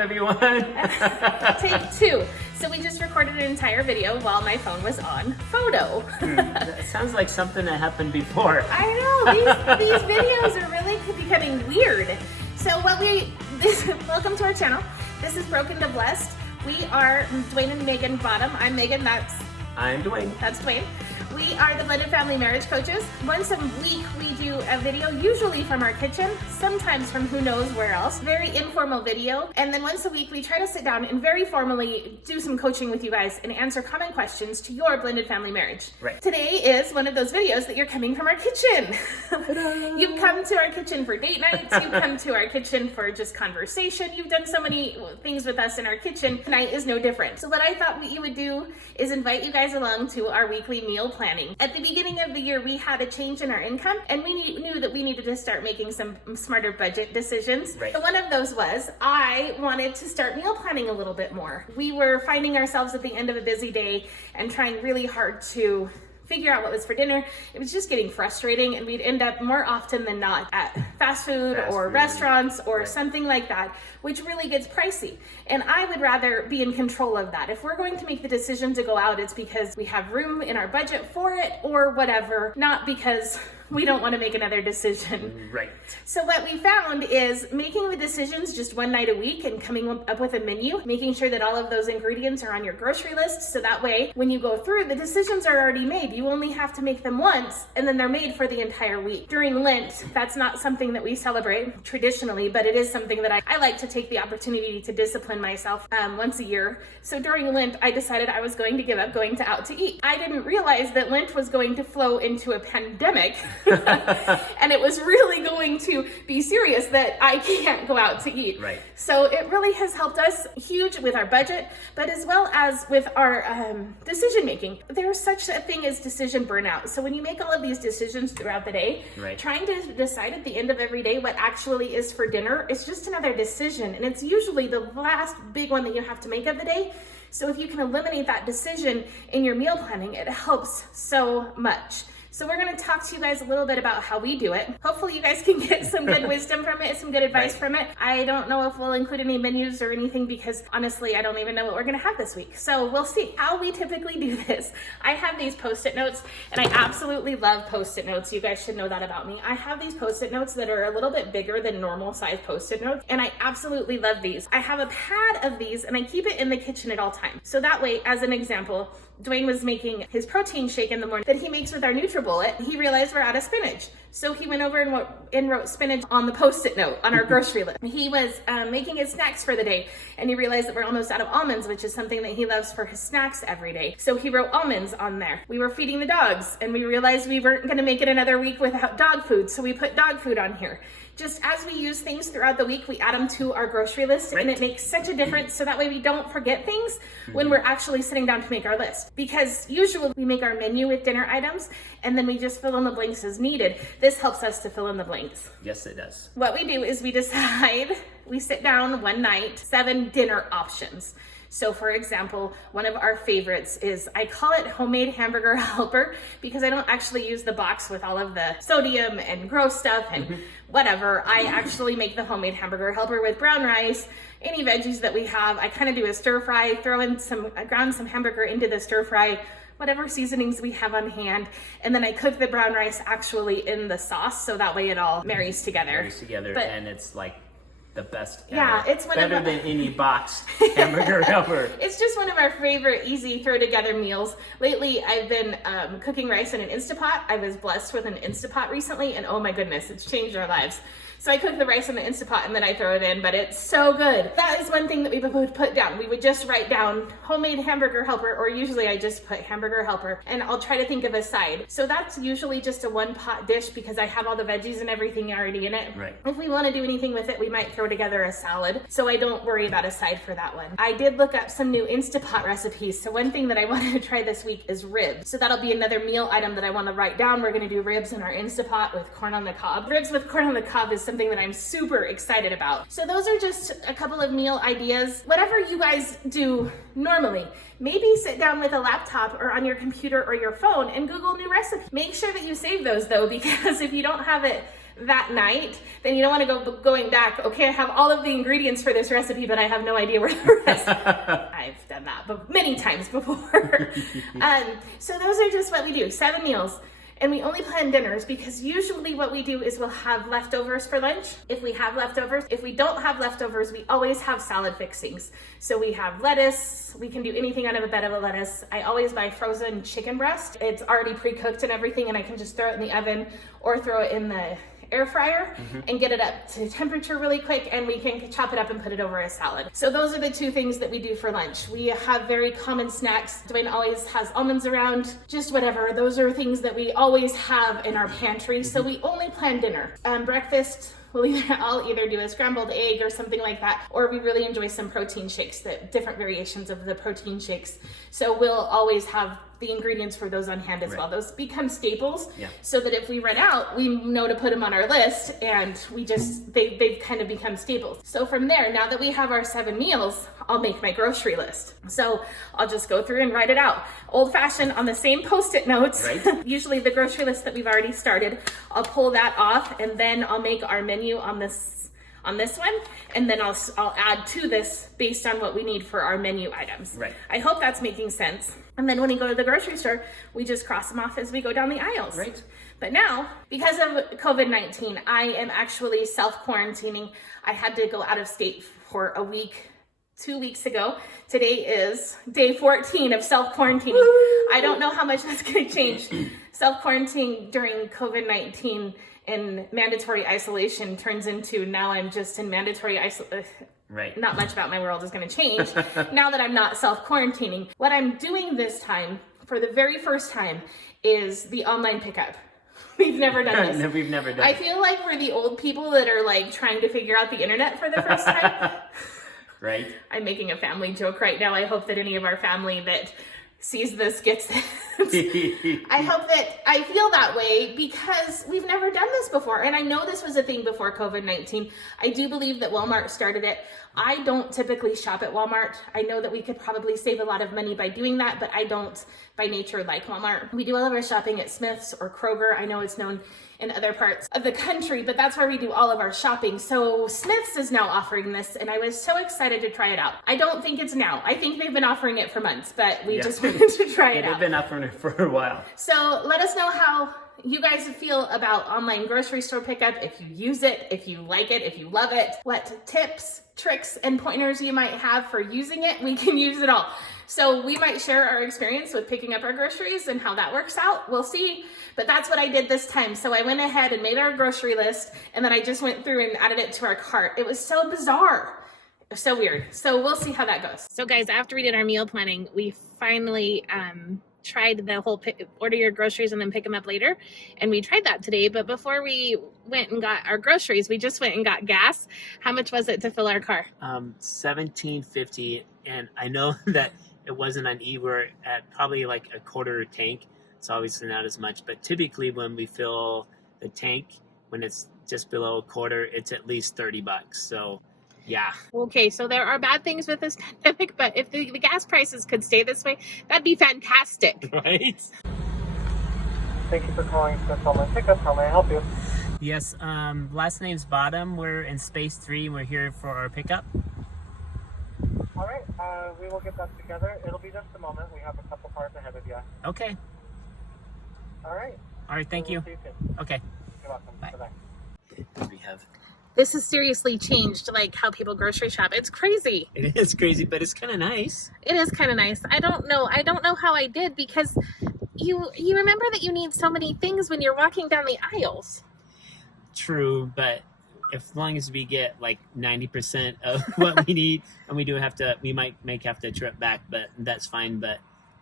everyone. Take two. So we just recorded an entire video while my phone was on photo. That sounds like something that happened before. I know, these videos are really becoming weird. So welcome to our channel. This is Broken to Blessed. We are Dwayne and Megan Bottom. I'm Megan, I'm Dwayne. That's Dwayne. We are the blended family marriage coaches. Once a week we do a video, usually from our kitchen, sometimes from who knows where else. Very informal video. And then once a week we try to sit down and very formally do some coaching with you guys and answer common questions to your blended family marriage. Right. Today is one of those videos that you're coming from our kitchen. You've come to our kitchen for date nights. You've come to our kitchen for just conversation. You've done so many things with us in our kitchen. Tonight is no different. So what I thought what you would do is invite you guys along to our weekly meal planning. At the beginning of the year, we had a change in our income and we knew that we needed to start making some smarter budget decisions. Right. So one of those was I wanted to start meal planning a little bit more. We were finding ourselves at the end of a busy day and trying really hard to figure out what was for dinner. It was just getting frustrating and we'd end up more often than not at fast food or restaurants or something like that, which really gets pricey. And I would rather be in control of that. If we're going to make the decision to go out, it's because we have room in our budget for it or whatever, not because we don't want to make another decision. Right. So what we found is making the decisions just one night a week and coming up with a menu, making sure that all of those ingredients are on your grocery list. So that way, when you go through, the decisions are already made. You only have to make them once and then they're made for the entire week. During Lent, that's not something that we celebrate traditionally, but it is something that I like to take the opportunity to discipline myself once a year. So during Lent, I decided I was going to give up going out to eat. I didn't realize that Lent was going to flow into a pandemic. And it was really going to be serious that I can't go out to eat. Right. So it really has helped us huge with our budget, but as well as with our decision making. There's such a thing as decision burnout. So when you make all of these decisions throughout the day, trying to decide at the end of every day what actually is for dinner is just another decision. And it's usually the last big one that you have to make of the day. So if you can eliminate that decision in your meal planning, it helps so much. So we're going to talk to you guys a little bit about how we do it. Hopefully you guys can get some good wisdom from it, some good advice from it. I don't know if we'll include any menus or anything because honestly, I don't even know what we're going to have this week. So we'll see how we typically do this. I have these Post-it notes and I absolutely love Post-it notes. You guys should know that about me. I have these Post-it notes that are a little bit bigger than normal size Post-it notes and I absolutely love these. I have a pad of these and I keep it in the kitchen at all times. So that way, as an example, Dwayne was making his protein shake in the morning that he makes with our NutriBullet. He realized we're out of spinach. So he went over and wrote spinach on the Post-it note on our grocery list. He was making his snacks for the day and he realized that we're almost out of almonds, which is something that he loves for his snacks every day. So he wrote almonds on there. We were feeding the dogs and we realized we weren't gonna make it another week without dog food. So we put dog food on here. Just as we use things throughout the week, we add them to our grocery list and it makes such a difference. So that way we don't forget things when we're actually sitting down to make our list. Because usually we make our menu with dinner items and then we just fill in the blanks as needed. This helps us to fill in the blanks. Yes, it does. What we do is we decide, we sit down one night, 7 dinner options. So for example, one of our favorites is, I call it homemade hamburger helper because I don't actually use the box with all of the sodium and gross stuff and whatever. I actually make the homemade hamburger helper with brown rice, any veggies that we have. I kind of do a stir fry, ground some hamburger into the stir fry, whatever seasonings we have on hand. And then I cook the brown rice actually in the sauce so that way it all marries together. And it's like the best ever. Yeah, it's better than any boxed hamburger helper. It's just one of our favorite easy throw together meals. Lately, I've been cooking rice in an Instapot. I was blessed with an Instapot recently and oh my goodness, it's changed our lives. So I cook the rice in the Instapot and then I throw it in, but it's so good. That is one thing that we would put down. We would just write down homemade hamburger helper, or usually I just put hamburger helper, and I'll try to think of a side. So that's usually just a one pot dish because I have all the veggies and everything already in it. Right. If we want to do anything with it, we might throw together a salad. So I don't worry about a side for that one. I did look up some new Instapot recipes. So one thing that I wanted to try this week is ribs. So that'll be another meal item that I want to write down. We're going to do ribs in our Instapot with corn on the cob. Ribs with corn on the cob is something that I'm super excited about. So those are just a couple of meal ideas. Whatever you guys do normally, maybe sit down with a laptop or on your computer or your phone and Google new recipes. Make sure that you save those though, because if you don't have it that night, then you don't want to go going back. Okay, I have all of the ingredients for this recipe, but I have no idea where the rest. I've done that many times before. So those are just what we do, 7 meals. And we only plan dinners because usually what we do is we'll have leftovers for lunch. If we have leftovers, if we don't have leftovers, we always have salad fixings. So we have lettuce, we can do anything out of a bed of a lettuce. I always buy frozen chicken breast. It's already pre-cooked and everything, and I can just throw it in the oven or throw it in the air fryer and get it up to temperature really quick, and we can chop it up and put it over a salad. So those are the 2 things that we do for lunch. We have very common snacks. Dwayne always has almonds around, just whatever. Those are things that we always have in our pantry. So we only plan dinner. Breakfast, I'll either do a scrambled egg or something like that, or we really enjoy some protein shakes, different variations of the protein shakes. So we'll always have the ingredients for those on hand as well. Those become staples, so that if we run out, we know to put them on our list, and they've kind of become staples. So from there, now that we have our 7 meals, I'll make my grocery list. So I'll just go through and write it out. Old fashioned on the same Post-it notes. Usually the grocery list that we've already started, I'll pull that off, and then I'll make our menu on this one, and then I'll add to this based on what we need for our menu items. I hope that's making sense. And then when we go to the grocery store, we just cross them off as we go down the aisles. But now, because of COVID-19, I am actually self-quarantining. I had to go out of state for a week 2 weeks ago. Today is day 14 of self-quarantining. I don't know how much that's going to change. Self-quarantining during COVID-19 and mandatory isolation turns into now I'm just in mandatory isolation. Not much about my world is going to change now that I'm not self-quarantining. What I'm doing this time, for the very first time, is the online pickup. We've never done this. No, we've never done I feel like we're the old people that are like trying to figure out the internet for the first time. I'm making a family joke right now. I hope that any of our family that sees this gets it. I hope that I feel that way because we've never done this before. And I know this was a thing before COVID-19. I do believe that Walmart started it. I don't typically shop at Walmart. I know that we could probably save a lot of money by doing that, but I don't by nature like Walmart. We do all of our shopping at Smith's or Kroger. I know it's known in other parts of the country, but that's where we do all of our shopping. So Smith's is now offering this, and I was so excited to try it out. I don't think it's now. I think they've been offering it for months, but we just wanted to try it out. They've been offering it for a while. So let us know how you guys feel about online grocery store pickup, if you use it, if you like it, if you love it, what tips, tricks, and pointers you might have for using it. We can use it all. So we might share our experience with picking up our groceries and how that works out. We'll see. But that's what I did this time. So I went ahead and made our grocery list, and then I just went through and added it to our cart. It was so bizarre. So weird. So we'll see how that goes. So guys, after we did our meal planning, we finally tried the whole order your groceries and then pick them up later. And we tried that today. But before we went and got our groceries, we just went and got gas. How much was it to fill our car? $17.50. And I know that it wasn't on E. We're at probably like a quarter tank. It's obviously not as much. But typically when we fill the tank, when it's just below a quarter, it's at least $30. So yeah. Okay, so there are bad things with this pandemic, but if the gas prices could stay this way, that'd be fantastic. Right? Thank you for calling Smith Online Pickup. How may I help you? Yes, last name's Bottom. We're in space 3. We're here for our pickup. All right, we will get that together. It'll be just a moment. We have a couple cars ahead of you. Okay. All right. All right, thank you. See you soon. Okay. You're welcome. Bye. Bye-bye. We have... This has seriously changed like how people grocery shop. It's crazy. It is crazy, but it's kind of nice. It is kind of nice. I don't know how I did, because you remember that you need so many things when you're walking down the aisles. True, but as long as we get like 90% of what we need, and we might have to trip back, but that's fine. But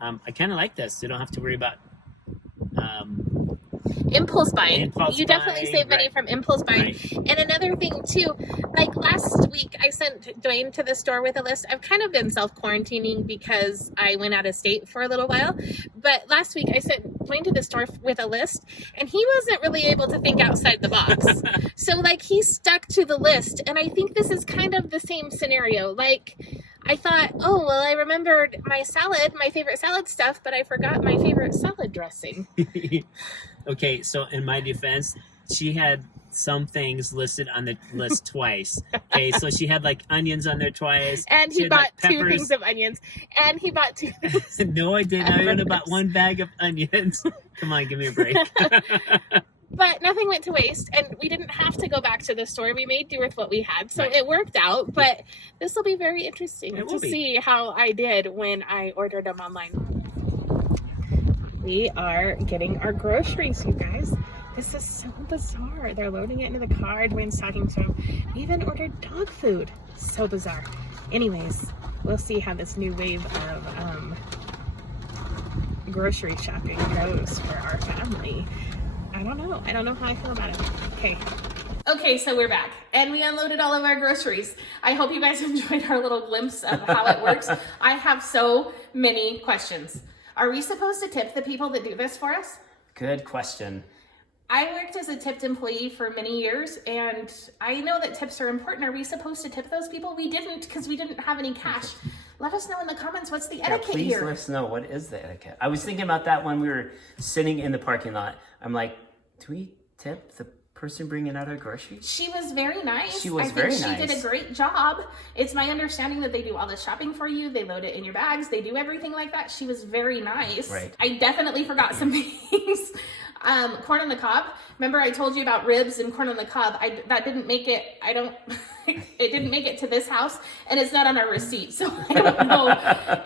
I kind of like this. You don't have to worry about impulse buying. You definitely save money from impulse buying. And another thing too, like last week I sent Dwayne to the store with a list. I've kind of been self-quarantining because I went out of state for a little while, but last week I sent Dwayne to the store with a list, and he wasn't really able to think outside the box. So like he stuck to the list, and I think this is kind of the same scenario. Like I thought, oh, well, I remembered my favorite salad stuff, but I forgot my favorite salad dressing. Okay, so in my defense, she had some things listed on the list twice. Okay, so she had like onions on there twice. And he had, bought like, 2 things of onions. And he bought 2 No, I didn't. I only bought 1 bag of onions. Come on, give me a break. But nothing went to waste, and we didn't have to go back to the store. We made do with what we had, so it worked out. But this will be very interesting to see how I did when I ordered them online. We are getting our groceries, you guys. This is so bizarre. They're loading it into the car. Dwayne's talking to him. We even ordered dog food. So bizarre. Anyways, we'll see how this new wave of grocery shopping goes for our family. I don't know. I don't know how I feel about it. Okay, so we're back and we unloaded all of our groceries. I hope you guys enjoyed our little glimpse of how it works. I have so many questions. Are we supposed to tip the people that do this for us? Good question. I worked as a tipped employee for many years, and I know that tips are important. Are we supposed to tip those people? We didn't, because we didn't have any cash. Let us know in the comments, what's the etiquette please here? Let us know, what is the etiquette? I was thinking about that when we were sitting in the parking lot. I'm like, do we tip the person bringing out our groceries? She was very nice. She was very nice. I think she did a great job. It's my understanding that they do all the shopping for you. They load it in your bags. They do everything like that. She was very nice. Right. I definitely forgot some things. Corn on the cob. Remember I told you about ribs and corn on the cob. That didn't make it. It didn't make it to this house, and it's not on our receipt. So I don't know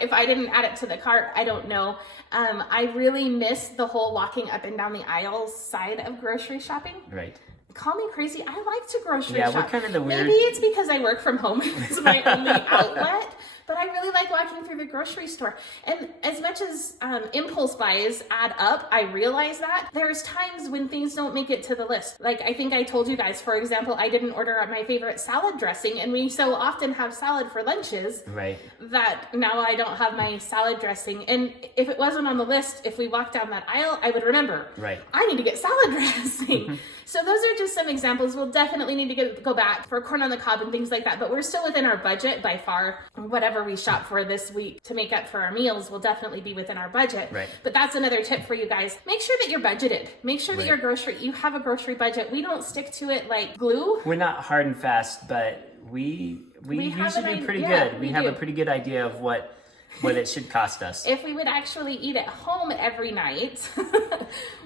if I didn't add it to the cart. I don't know. I really miss the whole walking up and down the aisles side of grocery shopping. Right. Call me crazy. I like to grocery shop. Yeah, we're kind of the weird. Maybe it's because I work from home. It's my only outlet. But I really like walking through the grocery store. And as much as impulse buys add up, I realize that there's times when things don't make it to the list. Like I think I told you guys, for example, I didn't order my favorite salad dressing, and we so often have salad for lunches. Right. That now I don't have my salad dressing. And if it wasn't on the list, if we walked down that aisle, I would remember. Right. I need to get salad dressing. So those are just some examples. We'll definitely need to go back for corn on the cob and things like that. But we're still within our budget by far. Whatever we shop for this week to make up for our meals will definitely be within our budget. Right. But that's another tip for you guys. Make sure that you're budgeted. Make sure that you have a grocery budget. We don't stick to it like glue. We're not hard and fast, but we usually be pretty good. We have a pretty good idea of what it should cost us. If we would actually eat at home every night,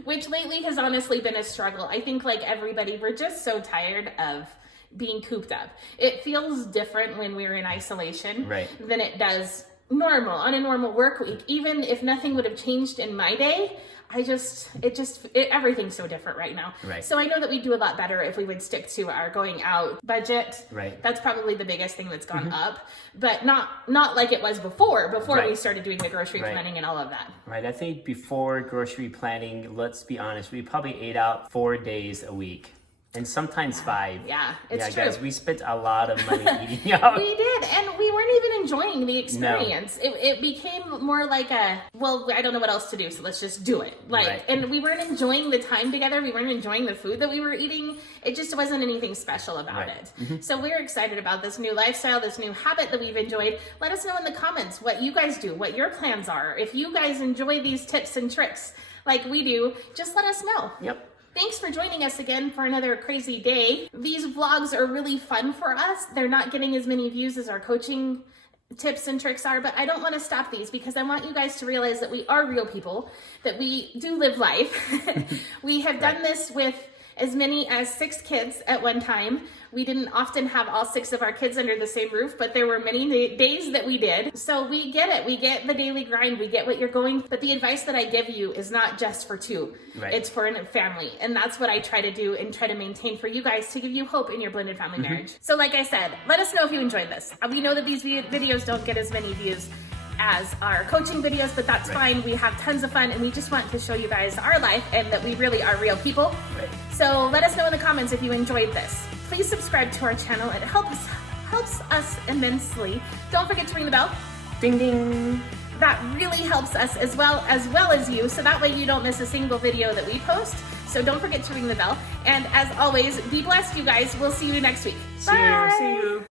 which lately has honestly been a struggle. I think like everybody, we're just so tired of being cooped up. It feels different when we're in isolation than it does on a normal work week. Even if nothing would have changed in my day, everything's so different right now. Right. So I know that we do a lot better if we would stick to our going out budget. Right. That's probably the biggest thing that's gone up, but not like it was before we started doing the grocery planning and all of that. Right. I think before grocery planning, let's be honest, we probably ate out 4 days a week. And sometimes 5. Yeah, it's true. Guys, we spent a lot of money eating out. We did, and we weren't even enjoying the experience. No. It became more like I don't know what else to do, so let's just do it. And we weren't enjoying the time together. We weren't enjoying the food that we were eating. It just wasn't anything special about it. So we're excited about this new lifestyle, this new habit that we've enjoyed. Let us know in the comments what you guys do, what your plans are. If you guys enjoy these tips and tricks like we do, just let us know. Yep. Thanks for joining us again for another crazy day. These vlogs are really fun for us. They're not getting as many views as our coaching tips and tricks are, but I don't want to stop these because I want you guys to realize that we are real people, that we do live life. We have done this with as many as 6 kids at one time. We didn't often have all 6 of our kids under the same roof, but there were many days that we did. So we get it. We get the daily grind. We get what you're going. But the advice that I give you is not just for 2. Right. It's for a family. And that's what I try to do and try to maintain for you guys to give you hope in your blended family marriage. So like I said, let us know if you enjoyed this. We know that these videos don't get as many views as our coaching videos, but that's fine. We have tons of fun and we just want to show you guys our life and that we really are real people. Right. So let us know in the comments if you enjoyed this. Please subscribe to our channel. It helps us immensely. Don't forget to ring the bell. Ding ding. That really helps us as well as you, so that way you don't miss a single video that we post. So don't forget to ring the bell. And as always, be blessed, you guys. We'll see you next week. Bye. See you.